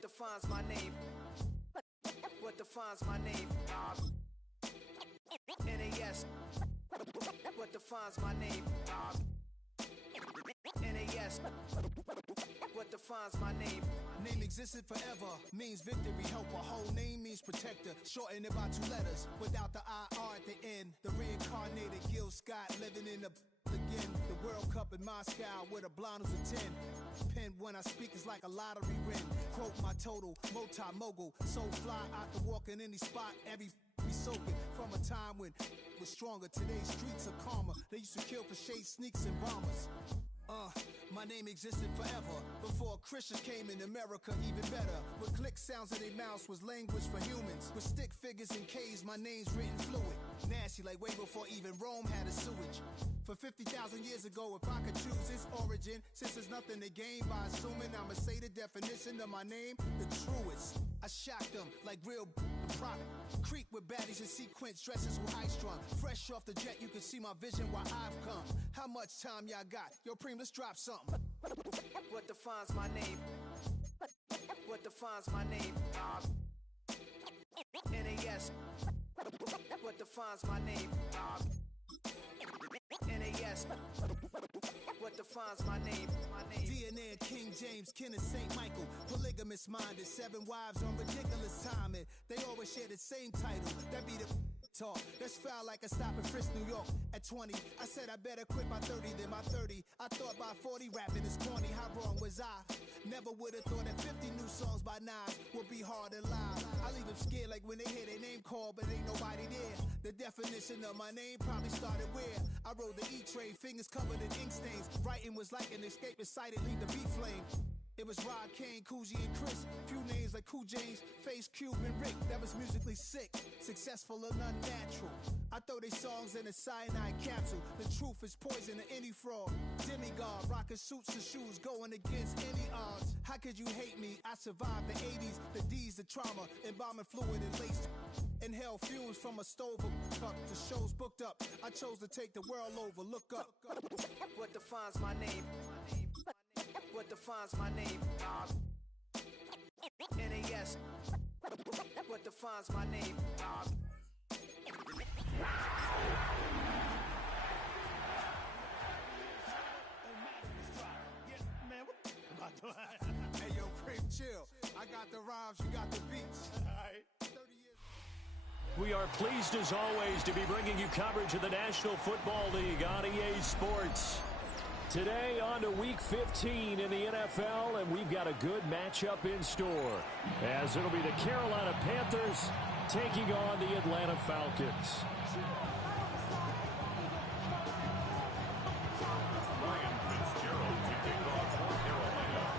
What defines my name? What defines my name? NAS. What defines my name? NAS. What defines my name? Name existed forever, means victory, helper. Whole name means protector, shortened it by 2 letters, without the IR at the end. The reincarnated Gil Scott, living in the again. The World Cup in Moscow with a blonde who's a 10. Pen when I speak is like a lottery win. Quote my total, multi-mogul, so fly I can walk in any spot, every be soaking from a time when was stronger. Today's streets are calmer. They used to kill for shade sneaks and bombers. My name existed forever before Christians came in America, even better. With click sounds in their mouths was language for humans. With stick figures and K's, my name's written fluid. Nasty like way before even Rome had a sewage. For 50,000 years ago, if I could choose its origin, since there's nothing to gain by assuming I'ma say the definition of my name, the truest. I shocked them like real prop. Creek with baddies in sequence, dresses with high strung. Fresh off the jet, you can see my vision where I've come. How much time y'all got? Yo, Preem, let's drop something. What defines my name? What defines my name? NAS. What defines my name? NAS. What defines my name? DNA and King James, kin of St. Michael. Polygamous minded, 7 wives on ridiculous timing. They always share the same title. That be the talk. That's foul like a stop in Frisk, New York. At 20, I said I better quit by 30 than my 30. I thought by 40 rapping is corny. How wrong was I? Never would have thought that 50 new songs by Nas would be hard and live. I leave them scared like when they hear their name called, but ain't nobody there. The definition of my name probably started where I rode the E-Train, fingers covered in ink stains. Writing was like an escape inside it, leave the beat flame. It was Rod, Kane, Coogee, and Chris. Few names like Cool James, Face, Cube, and Rick. That was musically sick, successful and unnatural. I throw they songs in a cyanide capsule. The truth is poison to any fraud. Demigod, rocking suits and shoes, going against any odds. How could you hate me? I survived the 80s, the D's, the trauma, embalming fluid and laced. Inhale fumes from a stove up. The show's booked up. I chose to take the world over. Look up. What defines my name? What defines my name? NAS. What defines my name? Hey, yo, Preem, chill. I got the rhymes, you got the beats. All right. We are pleased as always to be bringing you coverage of the National Football League on EA Sports. Today on to Week 15 in the NFL, and we've got a good matchup in store, as it'll be the Carolina Panthers taking on the Atlanta Falcons.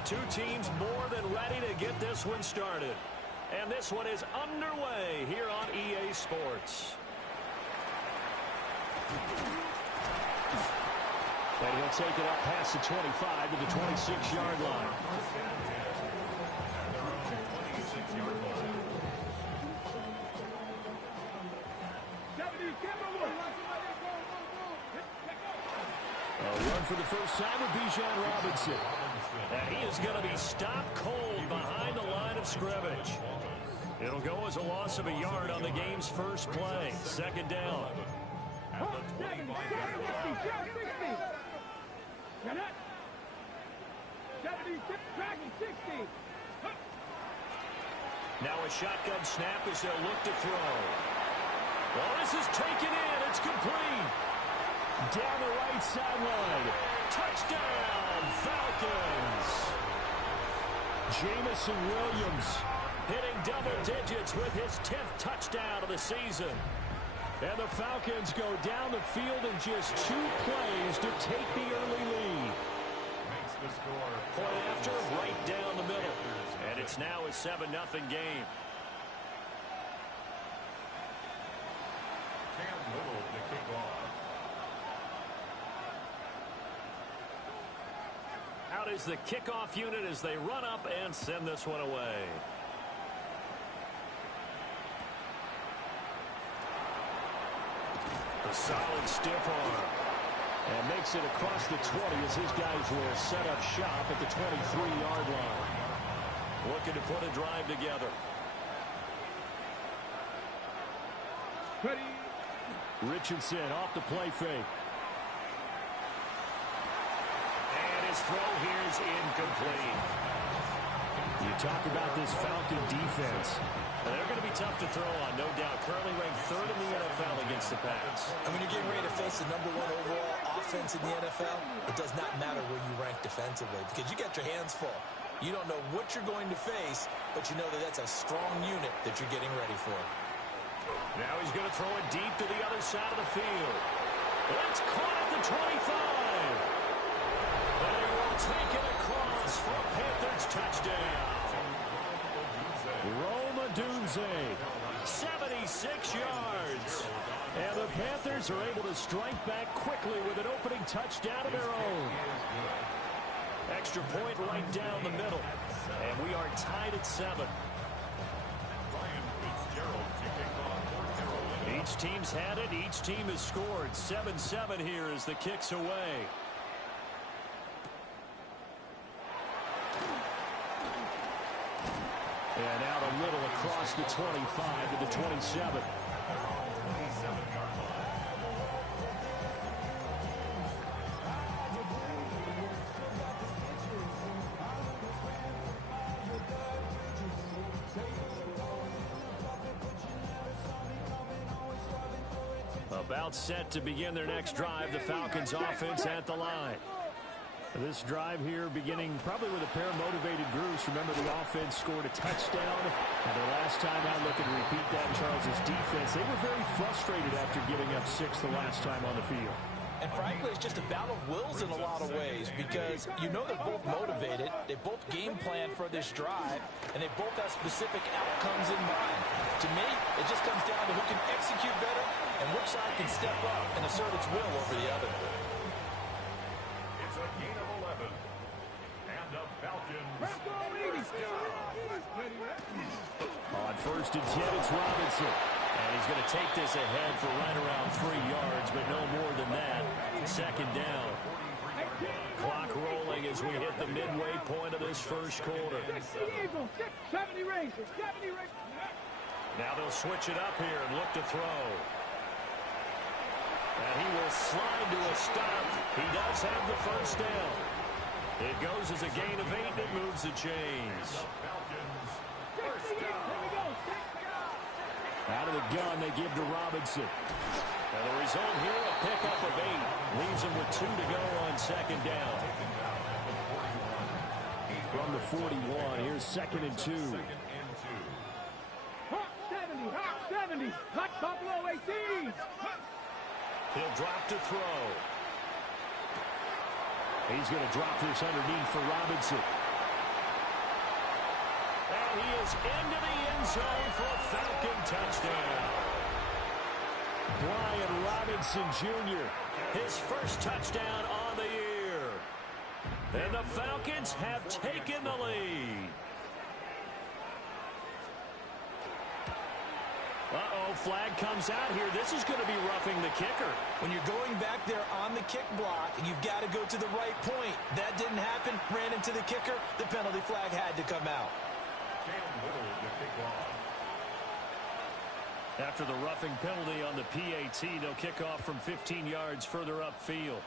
Two teams more than ready to get this one started. And this one is underway here on EA Sports. And he'll take it up past the 25 to the 26-yard line. A run for the first time with Bijan Robinson. And he is going to be stopped cold behind the line of scrimmage. It'll go as a loss of a yard on the game's first play. Second down. Now a shotgun snap as they'll look to throw. Well, this is taken in. It's complete. Down the right sideline. Touchdown, Falcons. Jamison Williams hitting double digits with his 10th touchdown of the season. And the Falcons go down the field in just 2 plays to take the early lead. Makes the score. Play after, right down the middle. And it's now a 7-0 game. Cam Little to kick off. Out is the kickoff unit as they run up and send this one away. A solid stiff arm. And makes it across the 20 as his guys will set up shop at the 23-yard line. looking to put a drive together. Ready. Richardson off the play fake. And his throw here is incomplete. You talk about this Falcon defense. They're going to be tough to throw on, no doubt. Currently ranked 3rd in the NFL against the pass. And when you're getting ready to face the #1 overall offense in the NFL, it does not matter where you rank defensively because you got your hands full. You don't know what you're going to face, but you know that that's a strong unit that you're getting ready for. Now he's going to throw it deep to the other side of the field. It's caught at the 25. And he will take it across for a Panthers touchdown. Rome Odunze, 76 yards. And the Panthers are able to strike back quickly with an opening touchdown of their own. Extra point right down the middle. And we are tied at 7. Each team's had it. Each team has scored. 7-7 here as the kick's away. And out a little across the 25 to the 27. About set to begin their next drive. The Falcons offense at the line. This drive here beginning probably with a pair of motivated groups. Remember, the offense scored a touchdown. And the last time out, looking to repeat that, Charles' defense, they were very frustrated after giving up 6 the last time on the field. And frankly, it's just a battle of wills in a lot of ways because you know they're both motivated. They both game plan for this drive, and they both have specific outcomes in mind. To me, it just comes down to who can execute better and which side can step up and assert its will over the other. It's a gain of 11. And the Falcons. On 1st and 10, it's Robinson. And he's going to take this ahead for right around 3 yards, but no more than that. 2nd down. Clock rolling as we hit the midway point of this first quarter. Now they'll switch it up here and look to throw. And he will slide to a stop. He does have the first down. It goes as a gain of 8, and it moves the chains. Out of the gun, they give to Robinson. And the result here, a pickup of 8. Leaves him with 2 to go on 2nd down. From the 41, here's 2nd and 2. Hot 70, hot 70. Hot Buffalo 18. He'll drop to throw. He's going to drop this underneath for Robinson. And he is into the end zone for a Falcon touchdown. Brian Robinson Jr., his first touchdown on the year. And the Falcons have taken the lead. Uh-oh, flag comes out here. This is going to be roughing the kicker. When you're going back there on the kick block, you've got to go to the right point. That didn't happen. Ran into the kicker. The penalty flag had to come out. After the roughing penalty on the PAT, they'll kick off from 15 yards further upfield.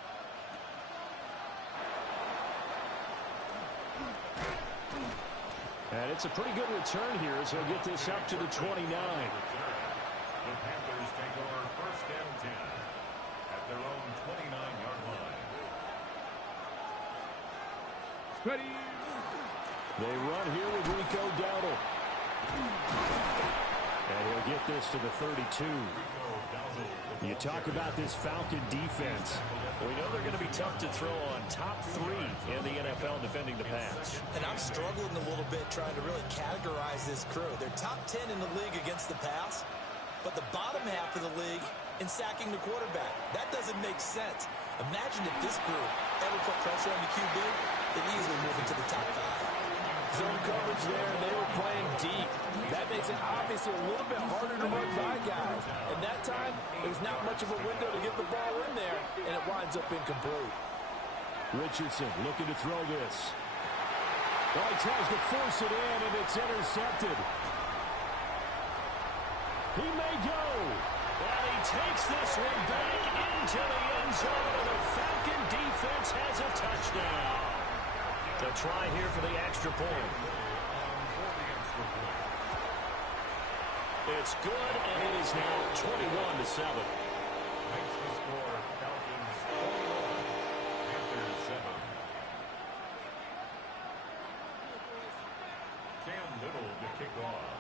And it's a pretty good return here as he'll get this up to the 29. The Panthers take over 1st and 10 at their own 29-yard line. Ready. They run here with Rico Dowdle. And he'll get this to the 32. You talk about this Falcon defense. We know they're going to be tough to throw on. Top 3 in the NFL defending the pass. And I'm struggling a little bit trying to really categorize this crew. They're top 10 in the league against the pass, but the bottom half of the league in sacking the quarterback. That doesn't make sense. Imagine if this group ever put pressure on the QB, they'd easily move into the top 5. Zone coverage there, and they were playing deep. That makes it obviously a little bit harder to run by guys. And that time, there's not much of a window to get the ball in there, and it winds up incomplete. Richardson looking to throw this. Well, he tries to force it in, and it's intercepted. He may go. And he takes this one back into the end zone, and the Falcon defense has a touchdown. They'll try here for the extra point. It's good, and it is now 21-7. Makes the score Falcons 21, Panthers 7. Cam Little to kick off.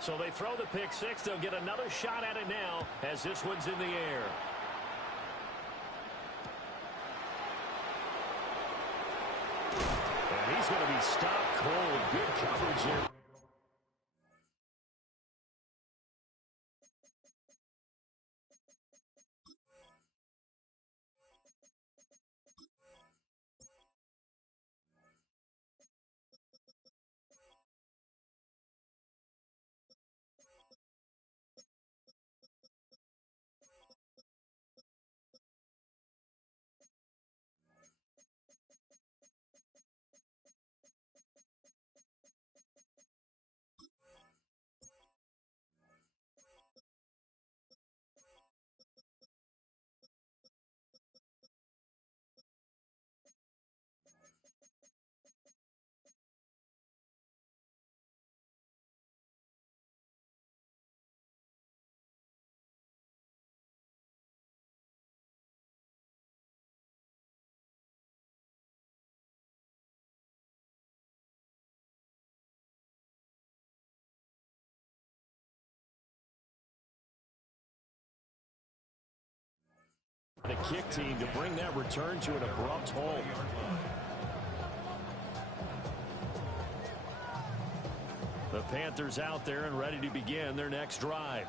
So they throw the pick six. They'll get another shot at it now as this one's in the air. And he's going to be stopped cold. Good coverage here. The kick team to bring that return to an abrupt halt. The Panthers out there and ready to begin their next drive.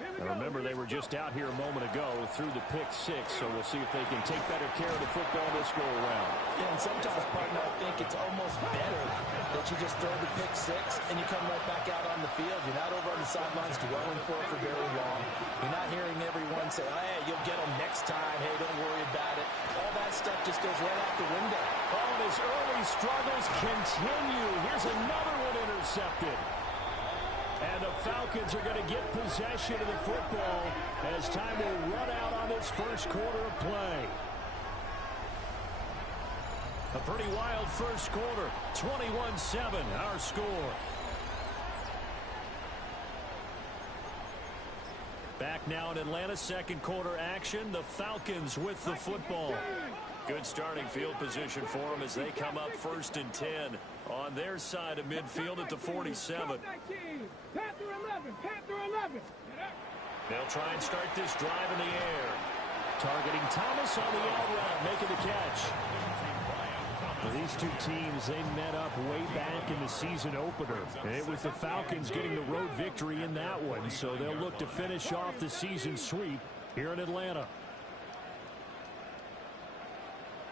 And remember, they were just out here a moment ago through the pick six, so we'll see if they can take better care of the football this go-around. Yeah, and sometimes, partner, I think it's almost better that you just throw the pick six and you come right back out on the field. You're not over on the sidelines dwelling for it for very long. You're not hearing everyone say, oh, hey, you'll get them next time. Hey, don't worry about it. All that stuff just goes right out the window. Oh, and his early struggles continue. Here's another one intercepted. And the Falcons are going to get possession of the football as time will run out on this first quarter of play. A pretty wild first quarter. 21-7, our score. Back now in Atlanta, second quarter action. The Falcons with the football. Good starting field position for them as they come up 1st and 10 on their side of midfield at the 47. They'll try and start this drive in the air. Targeting Thomas on the out route, making the catch. Well, these two teams, they met up way back in the season opener. And it was the Falcons getting the road victory in that one, so they'll look to finish off the season sweep here in Atlanta.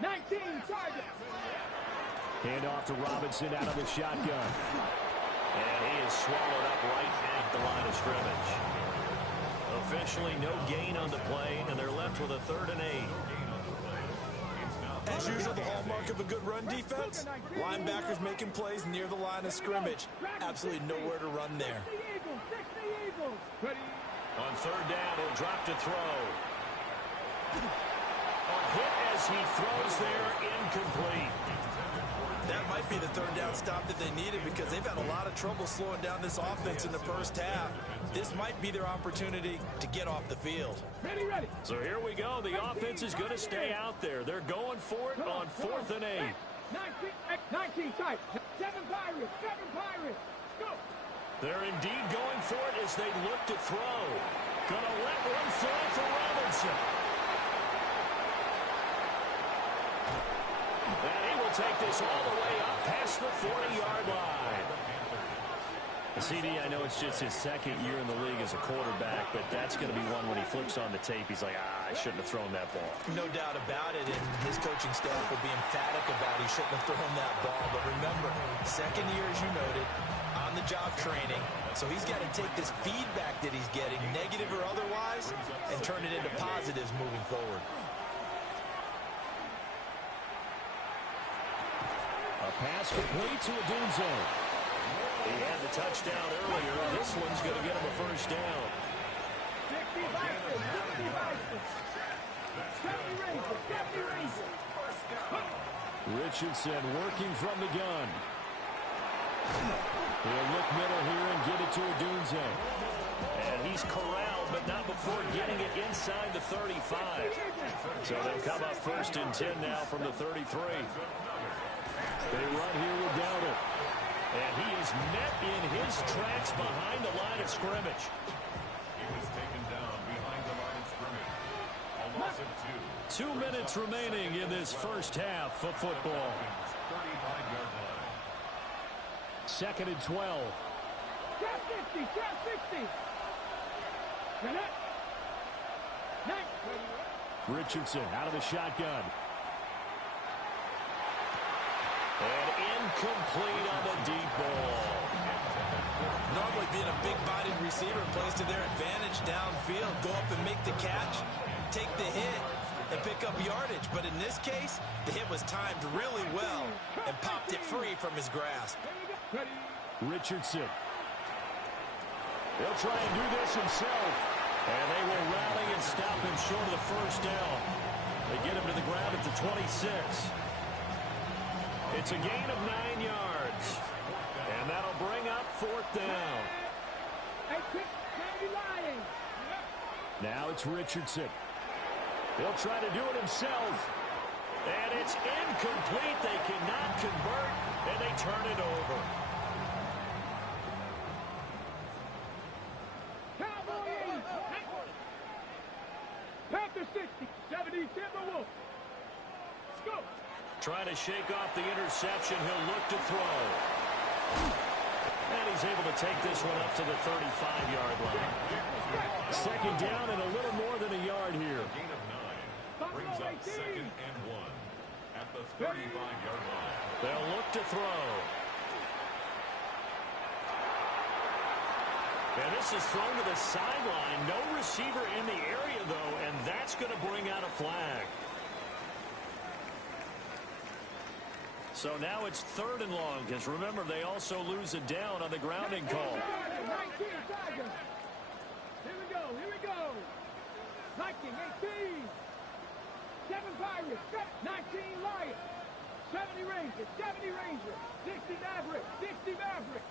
19 targets. Hand off to Robinson out of the shotgun. And he is swallowed up right at the line of scrimmage. Officially no gain on the play, and they're left with a 3rd and 8. As usual, the hallmark of a good run defense, linebackers making plays near the line of scrimmage. Absolutely nowhere to run there. On 3rd down, he'll drop to throw. A hit as he throws there, incomplete. That might be the 3rd down stop that they needed because they've had a lot of trouble slowing down this offense in the first half. This might be their opportunity to get off the field. Ready. So here we go. The offense is going to stay out there. They're going for it on 4th and 8. 19 tight. 7 Pirates. Go. They're indeed going for it as they look to throw. Gonna let one fly for Robinson. And he will take this all the way up past the 40-yard line. CD, I know it's just his 2nd year in the league as a quarterback, but that's going to be one when he flips on the tape. He's like, I shouldn't have thrown that ball. No doubt about it, and his coaching staff will be emphatic about he shouldn't have thrown that ball. But remember, 2nd year, as you noted, on-the-job training. So he's got to take this feedback that he's getting, negative or otherwise, and turn it into positives moving forward. A pass complete to Odunze. He had the touchdown earlier. This one's going to get him a first down. Richardson working from the gun. He'll look middle here and get it to Odunze. And he's corralled, but not before getting it inside the 35. So they'll come up first and 10 now from the 33. They run here with Dowdle. And he is met in his tracks behind the line of scrimmage. He was taken down behind the line of scrimmage. A loss of 2. 2 minutes remaining in this first half of football. 35-yard line. Second and 12. Trap 50, trap 60. Richardson out of the shotgun. And incomplete on the deep ball. Normally being a big-bodied receiver plays to their advantage downfield. Go up and make the catch, take the hit, and pick up yardage. But in this case, the hit was timed really well and popped it free from his grasp. Richardson. He'll try and do this himself. And they will rally and stop him short of the first down. They get him to the ground at the 26. It's a gain of 9 yards. And that'll bring up fourth down. Now it's Richardson. He'll try to do it himself. And it's incomplete. They cannot convert, and they turn it over. Panther 60, 70, Timberwolves. Let's go. Trying to shake off the interception. He'll look to throw. And he's able to take this one up to the 35-yard line. Second down and a little more than a yard here. Gain of 9 brings up second and 1 at the 35-yard line. They'll look to throw. And this is thrown to the sideline. No receiver in the area, though, and that's going to bring out a flag. So now it's third and long, because remember, they also lose a down on the grounding call. 19 Tigers. Here we go. 19, 18. 7 Pirates. 19 Lions. 70 Rangers. 60 Mavericks. 60 Mavericks.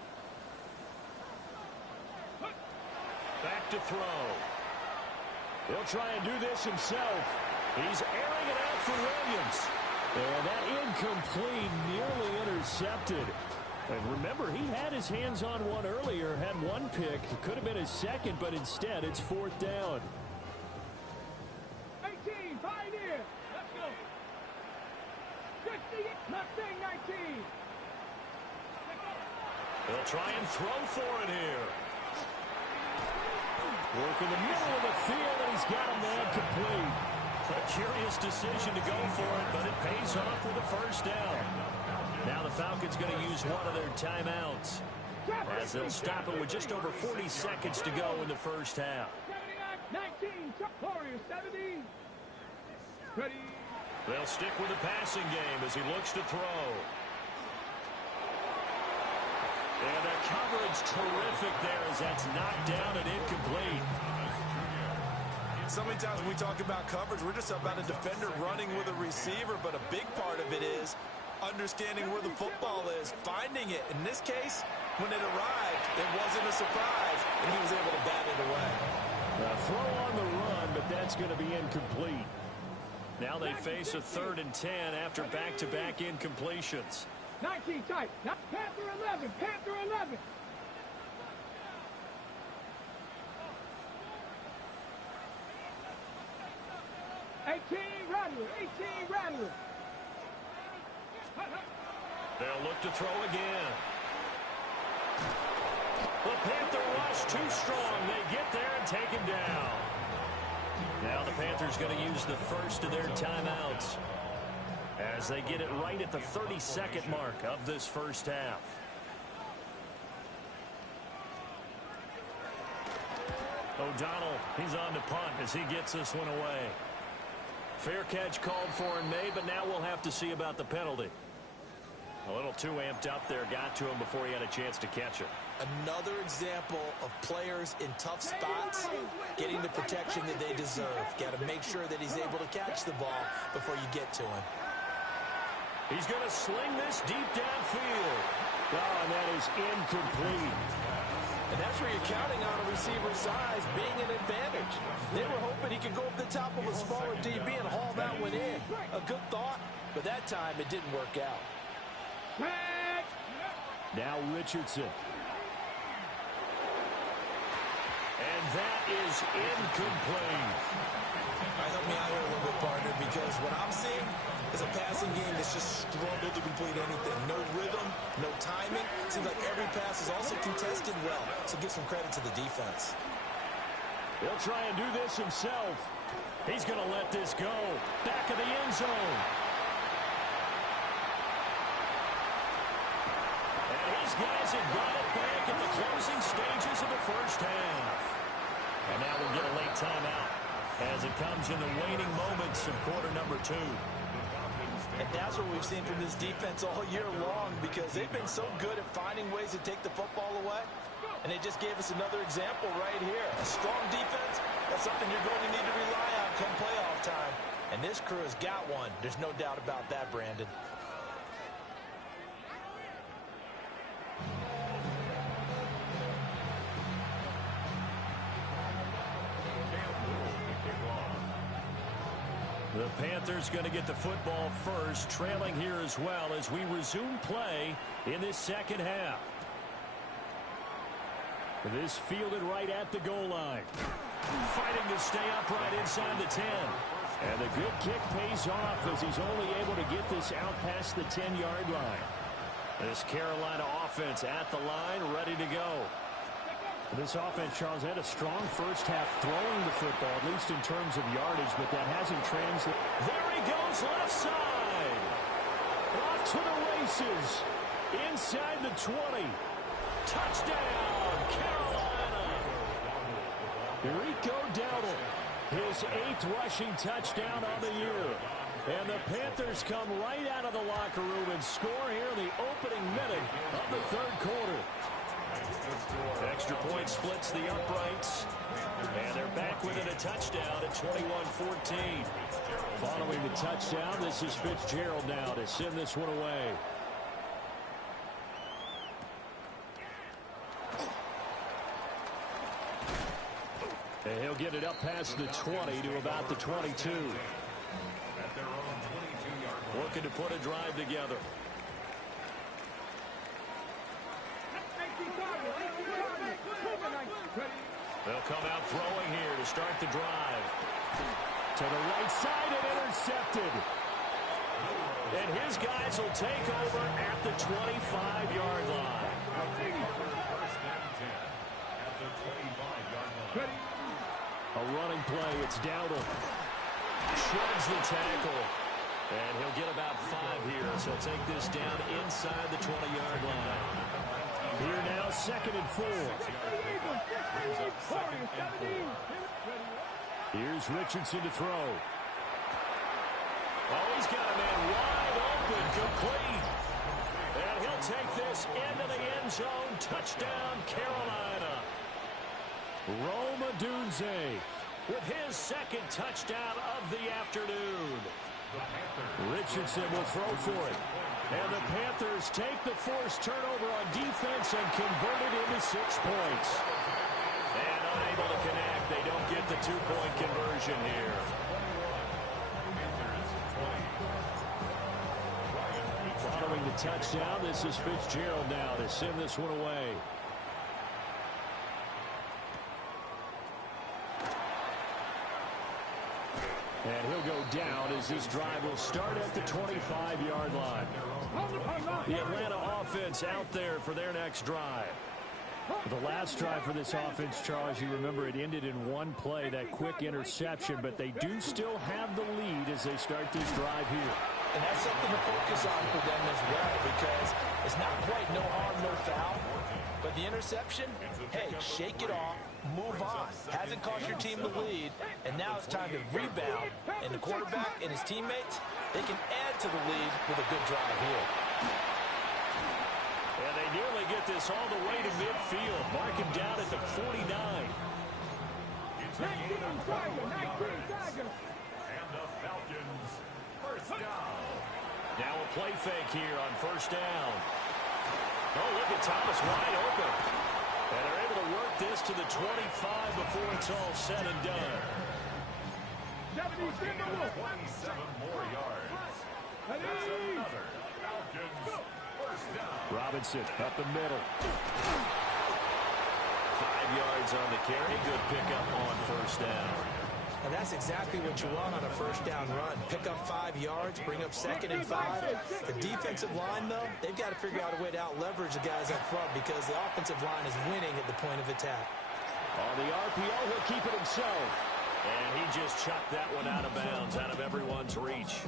Back to throw. He'll try and do this himself. He's airing it out for Williams. And that incomplete, nearly intercepted. And remember, he had his hands on one earlier, had one pick. It could have been his second, but instead it's fourth down. 18, Pioneer. Let's go. 60, Mustang 19. They'll try and throw for it here. Work in the middle of the field, and he's got a man complete. A curious decision to go for it, but it pays off with a first down. Now the Falcons going to use one of their timeouts, as they'll stop it with just over 40 seconds to go in the first half. 19, Warriors 70. Ready. They'll stick with the passing game as he looks to throw. And the coverage terrific there as that's knocked down and incomplete. So many times when we talk about coverage, we're just about a defender running with a receiver, but a big part of it is understanding where the football is, finding it. In this case, when it arrived, it wasn't a surprise, and he was able to bat it away. Throw on the run, but that's going to be incomplete. Now they face a 3rd and 10 after back-to-back incompletions. 19 tight. Panther 11. Panther 11. Rattler. They'll look to throw again. The Panther rush too strong. They get there and take him down. Now the Panthers going to use the first of their timeouts as they get it right at the 32nd mark of this first half. O'Donnell, he's on to punt as he gets this one away. Fair catch called for and made, but now we'll have to see about the penalty. A little too amped up there, got to him before he had a chance to catch it. Another example of players in tough spots getting the protection that they deserve. Got to make sure that he's able to catch the ball before you get to him. He's going to sling this deep downfield. Oh, and that is incomplete. And that's where you're counting on a receiver's size being an advantage. They were hoping he could go up the top of a smaller DB and haul that one in. A good thought, but that time it didn't work out. Now Richardson. And that is incomplete. Help me out here a little bit, partner, because what I'm seeing is a passing game that's just struggled to complete anything. No rhythm, no timing. Seems like every pass is also contested well, so give some credit to the defense. He'll try and do this himself. He's going to let this go. Back of the end zone. And these guys have got it back at the closing stages of the first half. And now we'll get a late timeout as it comes in the waning moments of quarter number 2. And that's what we've seen from this defense all year long, because they've been so good at finding ways to take the football away. And they just gave us another example right here. A strong defense, that's something you're going to need to rely on come playoff time. And this crew has got one. There's no doubt about that, Brandon. The Panthers going to get the football first, trailing here as well as we resume play in this second half. This fielded right at the goal line. Fighting to stay upright inside the 10. And the good kick pays off as he's only able to get this out past the 10-yard line. This Carolina offense at the line, ready to go. This offense, Charles, had a strong first half throwing the football, at least in terms of yardage, but that hasn't translated. There he goes, left side. Off to the races. Inside the 20. Touchdown, Carolina. Rico Dowdle, his 8th rushing touchdown on the year. And the Panthers come right out of the locker room and score here in the opening minute of the third quarter. Extra point splits the uprights, and they're back within a touchdown at 21-14. Following the touchdown, this is Fitzgerald now to send this one away. And he'll get it up past the 20 to about the 22. Looking to put a drive together. They'll come out throwing here to start the drive. To the right side and intercepted. And his guys will take over at the 25-yard line. A running play. It's Dowdle. Shreds the tackle. And he'll get about 5 here. So he'll take this down inside the 20-yard line. Here now, 2nd and 4. Here's Richardson to throw. Oh, he's got a man wide open, complete. And he'll take this into the end zone. Touchdown, Carolina. Rome Odunze with his 2nd touchdown of the afternoon. Richardson will throw for it. And the Panthers take the forced turnover on defense and convert it into 6 points. And unable to connect. They don't get the 2-point conversion here. Following the touchdown, this is Fitzgerald now to send this one away. And he'll go down as this drive will start at the 25-yard line. The Atlanta offense out there for their next drive. The last drive for this offense, Charles, you remember it ended in one play, that quick interception, but they do still have the lead as they start this drive here. And that's something to focus on for them as well, because it's not quite no harm, no foul. But the interception, hey, shake it off, move on. Hasn't cost your team the lead, and now it's time to rebound. And the quarterback and his teammates, they can add to the lead with a good drive here. And they nearly get this all the way to midfield. Mark him down at the 49. 19 Tiger, 19 Tiger. And the Falcons first down. Now a play fake here on first down. Oh, look at Thomas wide open. And they're able to work this to the 25 before it's all said and done. 77 more yards. That's another Falcons first down. Robinson up the middle. 5 yards on the carry. Good pickup on first down. And that's exactly what you want on a first down run. Pick up 5 yards, bring up 2nd and 5. The defensive line, though, they've got to figure out a way to out-leverage the guys up front because the offensive line is winning at the point of attack. On the RPO, he'll keep it himself. And he just chucked that one out of bounds, out of everyone's reach.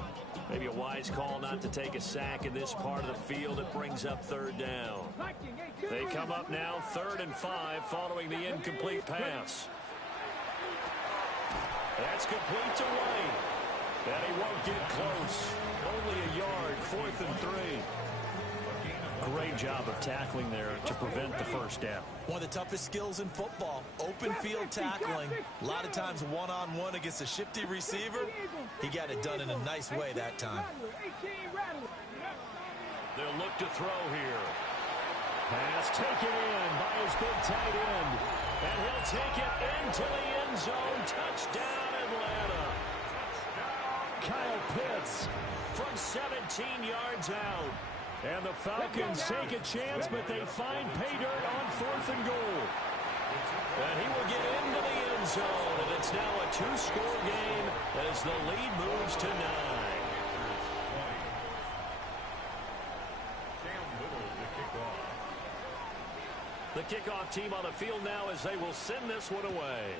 Maybe a wise call not to take a sack in this part of the field. It brings up third down. They come up now 3rd and 5 following the incomplete pass. That's complete to Wayne. And he won't get close. Only a yard, 4th and 3. Great job of tackling there to prevent the first down. One of the toughest skills in football, open field tackling. A lot of times one-on-one against a shifty receiver. He got it done in a nice way that time. They'll look to throw here. Pass taken in by his big tight end. And he'll take it into the end zone. Touchdown, Atlanta. Kyle Pitts from 17 yards out. And the Falcons take a chance, but they find pay dirt on 4th and goal. And he will get into the end zone. And it's now a 2-score game as the lead moves to 9. The kickoff team on the field now as they will send this one away.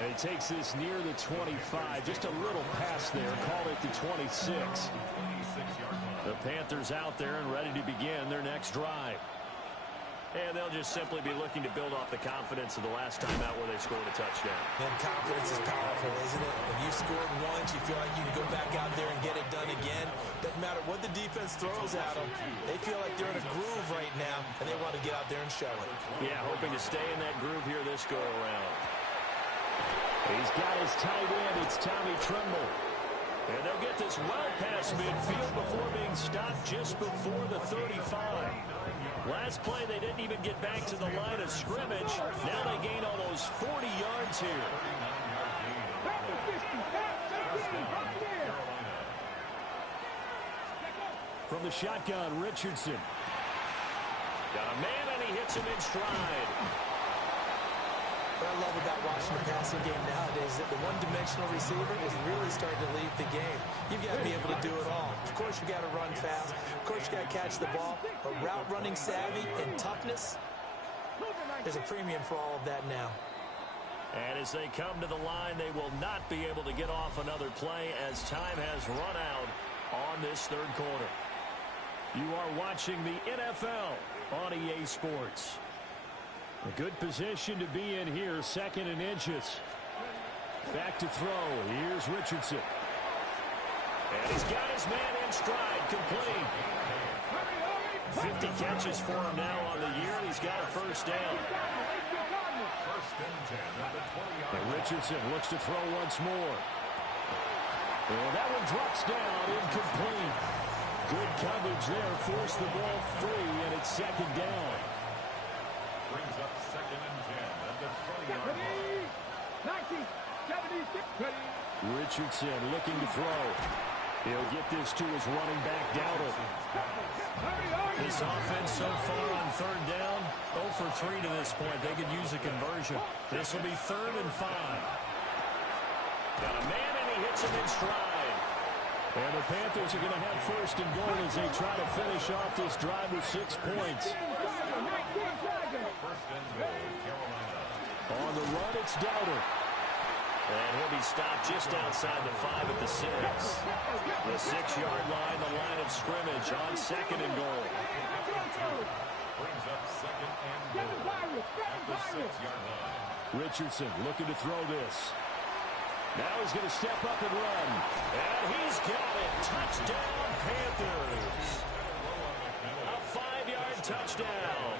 And he takes this near the 25. Just a little pass there. Call it the 26. The Panthers out there and ready to begin their next drive. And they'll just simply be looking to build off the confidence of the last time out where they scored a touchdown. And confidence is powerful, isn't it? When you scored once, you feel like you can go back out there and get it done again. Doesn't matter what the defense throws at them. They feel like they're in a groove right now, and they want to get out there and show it. Yeah, hoping to stay in that groove here this go-around. He's got his tight end. It's Tommy Tremble. And they'll get this well past midfield before being stopped just before the 35. Last play, they didn't even get back to the line of scrimmage. Now they gain almost 40 yards here. From the shotgun, Richardson. Got a man, and he hits him in stride. What I love about watching the passing game nowadays is that the one-dimensional receiver is really starting to lead the game. You've got to be able to do it all. Of course, you've got to run fast. Of course, you've got to catch the ball. But route running savvy and toughness, there's a premium for all of that now. And as they come to the line, they will not be able to get off another play as time has run out on this third quarter. You are watching the NFL on EA Sports. A good position to be in here, 2nd and inches. Back to throw. Here's Richardson. And he's got his man in stride, complete. 50 catches for him now on the year, and he's got a first down. And Richardson looks to throw once more. And that one drops down, incomplete. Good coverage there, forced the ball free, and it's 2nd down. Brings up 2nd and 10 at the 20-yard line. Richardson looking to throw. He'll get this to his running back, Dowdle. This offense so far on 3rd down, 0 for 3 to this point. They could use a conversion. This will be 3rd and 5. Got a man, and he hits him in stride. And the Panthers are going to have 1st and goal as they try to finish off this drive with 6 points. On the run, it's Dowdle. And he'll to be stopped just outside the 5 at the 6. The 6-yard line, the line of scrimmage on 2nd and goal. Brings up 2nd and goal at the 6-yard line. Richardson looking to throw this. Now he's going to step up and run. And he's got it. Touchdown, Panthers. A 5-yard touchdown.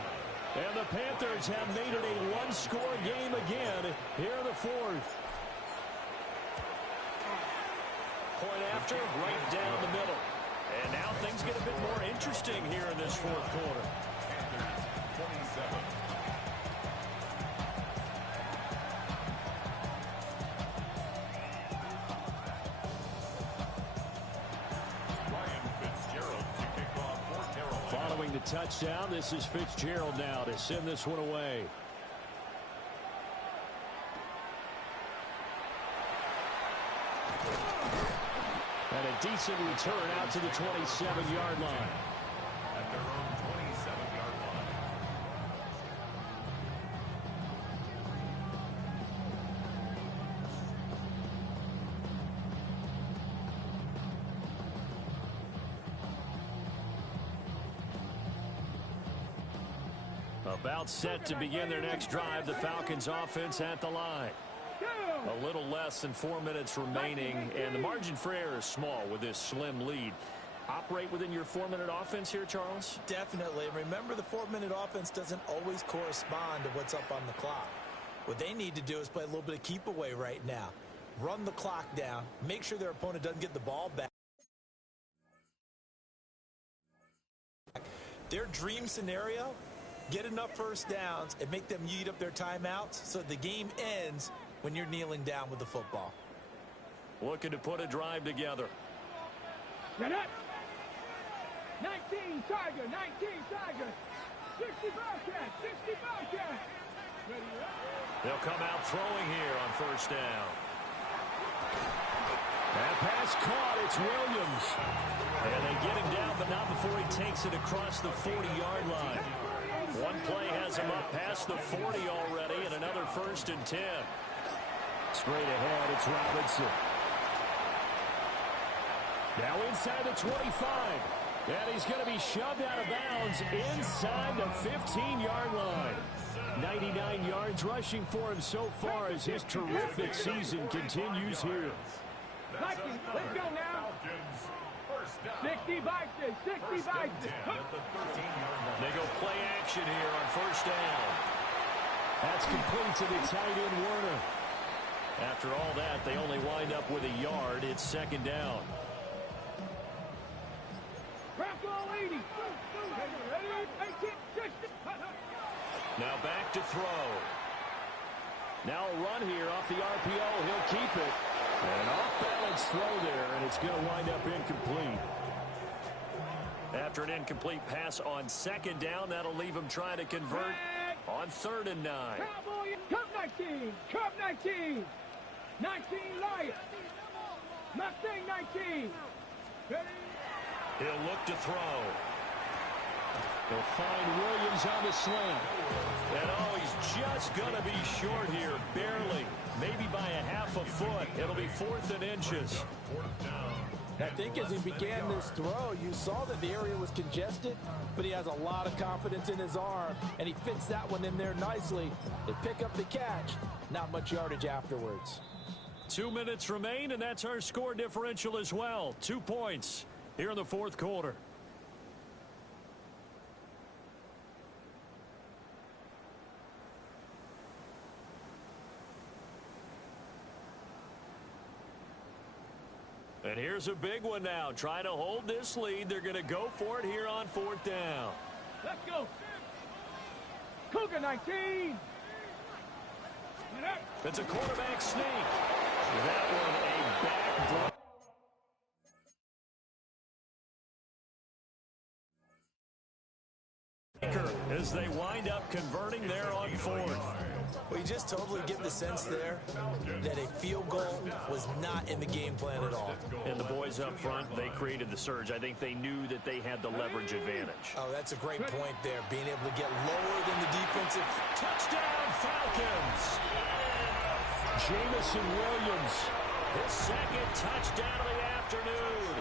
And the Panthers have made it a one-score game again here in the 4th. Point after, right down the middle. And now things get a bit more interesting here in this 4th quarter. Panthers 27. Following the touchdown, this is Fitzgerald now to send this one away. And a decent return out to the 27-yard line. At their own 27-yard line. About set to begin their next drive, the Falcons offense at the line. A little less than 4 minutes remaining, and the margin for error is small with this slim lead. Operate within your 4-minute offense here, Charles? Definitely. Remember, the 4-minute offense doesn't always correspond to what's up on the clock. What they need to do is play a little bit of keep away right now. Run the clock down. Make sure their opponent doesn't get the ball back. Their dream scenario, get enough first downs and make them eat up their timeouts so the game ends when you're kneeling down with the football. Looking to put a drive together. Get up. 19 Tiger, 19 Tiger. 60 Bobcat, 60 Bobcat. They'll come out throwing here on first down. That pass caught. It's Williams. And they get him down, but not before he takes it across the 40-yard line. One play has him up past the 40 already, and another 1st and 10. Straight ahead, it's Robinson. Now inside the 25. And he's going to be shoved out of bounds inside the 15-yard line. 99 yards rushing for him so far as his terrific season continues here. Let's go now. 60 Vikings, 60 Vikings. They go play action here on first down. That's complete to the tight end, Werner. After all that, they only wind up with a yard. It's 2nd down. Now back to throw. Now a run here off the RPO. He'll keep it. An off-balance throw there, and it's going to wind up incomplete. After an incomplete pass on 2nd down, that'll leave him trying to convert on 3rd and 9. Cup 19, Cup 19. 19 Lions. Mustang 19. He'll look to throw. He'll find Williams on the slant. And he's just going to be short here, barely. Maybe by a half a foot. It'll be 4th and inches. I think as he began this throw, you saw that the area was congested, but he has a lot of confidence in his arm, and he fits that one in there nicely. They pick up the catch. Not much yardage afterwards. 2 minutes remain, and that's our score differential as well. 2 points here in the 4th quarter. And here's a big one now. Trying to hold this lead. They're going to go for it here on 4th down. Let's go. Cougar 19. It's a quarterback sneak. That one a back as they wind up converting there on 4th. Well, you just totally get the sense there that a field goal was not in the game plan at all. And the boys up front, they created the surge. I think they knew that they had the leverage advantage. Oh, that's a great point there, being able to get lower than the defensive. Touchdown, Falcons! Jamison Williams, his second touchdown of the afternoon.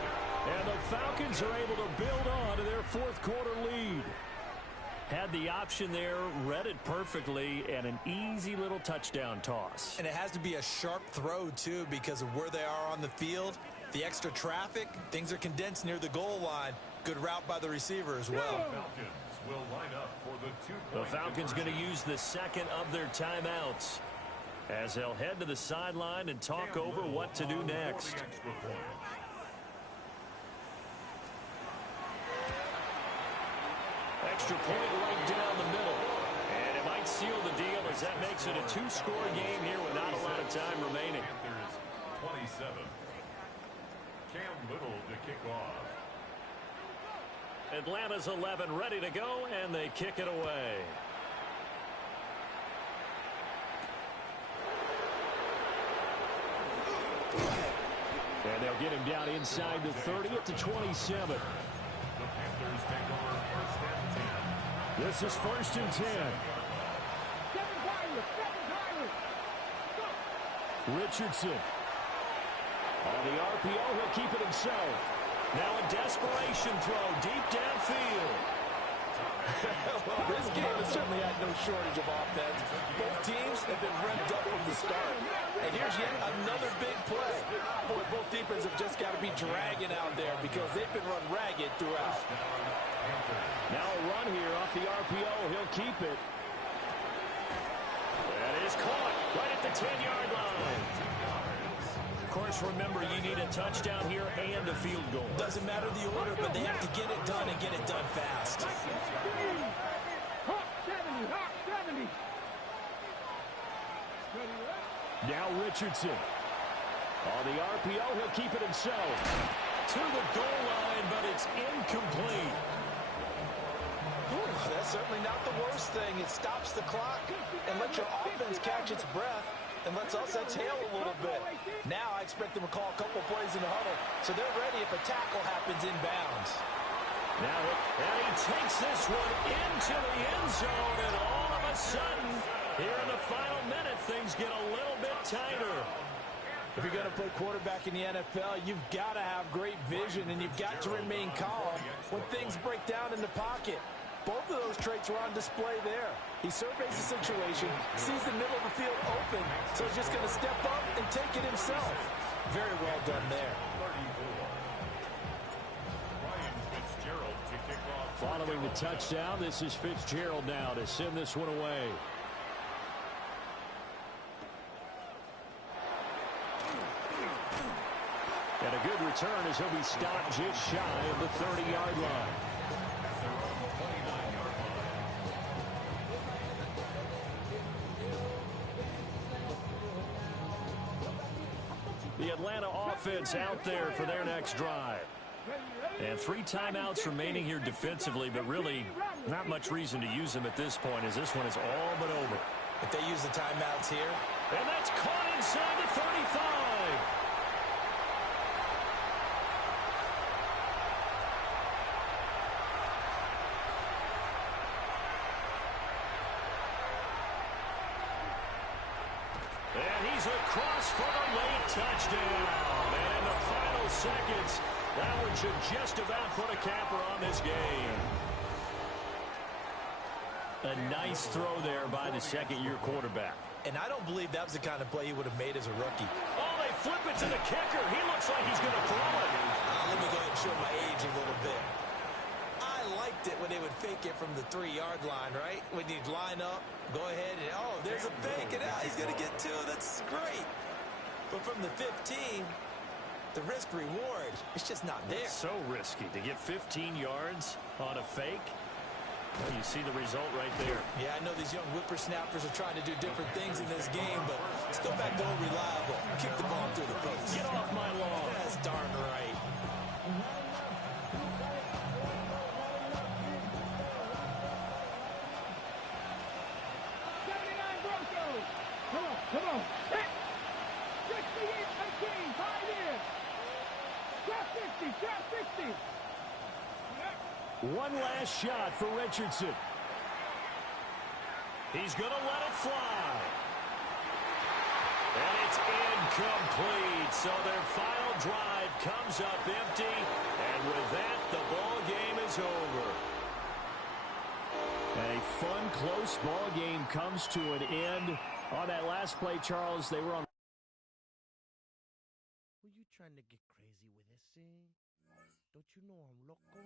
And the Falcons are able to build on to their fourth quarter lead. Had the option there, read it perfectly, and an easy little touchdown toss. And it has to be a sharp throw, too, because of where they are on the field. The extra traffic, things are condensed near the goal line. Good route by the receiver as well. Falcons will line up for the two-point The Falcons going to use the second of their timeouts as they'll head to the sideline and talk over what to do next. Extra point right down the middle. And it might seal the deal as that makes it a two-score game here with not a lot of time remaining. Panthers 27. Cam Little to kick off. Atlanta's 11 ready to go, and they kick it away. And they'll get him down inside the 30 at the 27. The Panthers take over first and 10. This is first and 10. Richardson. On the RPO, he'll keep it himself. Now a desperation throw deep downfield. Well, this game has certainly had no shortage of offense. Both teams have been revved up from the start. And here's yet another big play. Boy, both defenses have just got to be dragging out there because they've been run ragged throughout. Now a run here off the RPO. He'll keep it. That is caught right at the 10-yard line. Of course, remember, you need a touchdown here and a field goal. Doesn't matter the order, but they have to get it done and get it done fast. Now Richardson. On the RPO, he'll keep it himself. To the goal line, but it's incomplete. That's certainly not the worst thing. It stops the clock and lets your offense catch its breath and lets us exhale a little bit. Now I expect them to call a couple plays in the huddle so they're ready if a tackle happens inbounds. Now, and he takes this one into the end zone, and all of a sudden, here in the final minute, things get a little bit tighter. If you're going to play quarterback in the NFL, you've got to have great vision, and you've got to remain calm when things break down in the pocket. Both of those traits are on display there. He surveys the situation, sees the middle of the field open, so he's just going to step up and take it himself. Very well done there. Following the touchdown, this is Fitzgerald now to send this one away. And a good return as he'll be stopped just shy of the 30-yard line. The Atlanta offense out there for their next drive. And 3 timeouts remaining here defensively, but really not much reason to use them at this point as this one is all but over. If they use the timeouts here. And that's caught inside the 35. And he's across for the late touchdown. And in the final seconds, that one should just about put a capper on this game. A nice throw there by the second-year quarterback. And I don't believe that was the kind of play he would have made as a rookie. Oh, they flip it to the kicker. He looks like he's going to throw it. Let me go ahead and show my age a little bit. I liked it when they would fake it from the 3-yard line, right? When you'd line up, go ahead, and oh, there's a fake, and he's going to get 2. That's great. But from the 15, the risk-reward, it's just not there. So risky to get 15 yards on a fake. Well, you see the result right there. Yeah, I know these young whippersnappers are trying to do different things in this game, but let's go back to old reliable. Kick the ball through the post. Get off my lawn. That's darn right. Come on. Hit. 68-18. 5 years. Trap 60. Trap 60. One last shot for Richardson. He's going to let it fly. And it's incomplete. So their final drive comes up empty. And with that, the ball game is over. A fun, close ball game comes to an end. On that last play, Charles, they were on. Were you trying to get crazy with this thing? Don't you know I'm loco?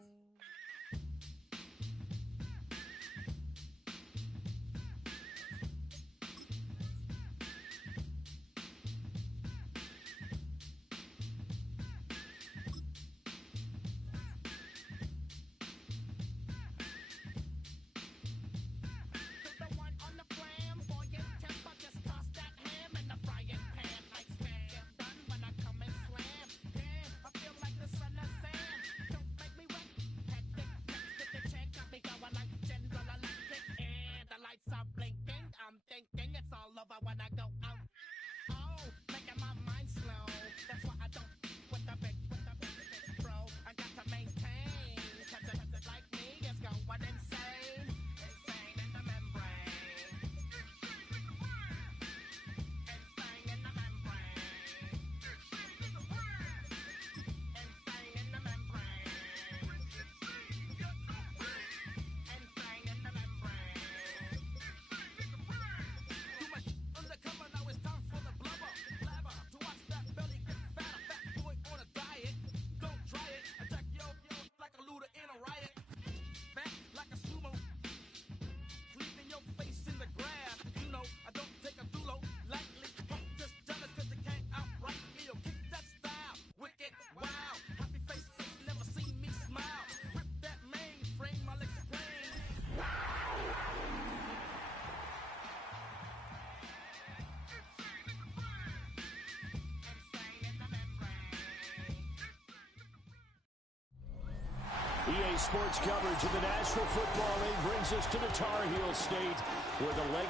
EA Sports coverage of the National Football League brings us to the Tar Heel State, where the leg.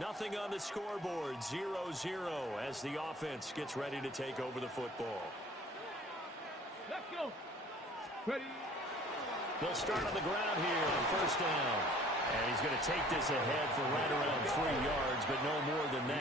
Nothing on the scoreboard, 0-0 as the offense gets ready to take over the football. Let's go. Ready. They'll start on the ground here on first down. And he's going to take this ahead for right around 3 yards, but no more than that.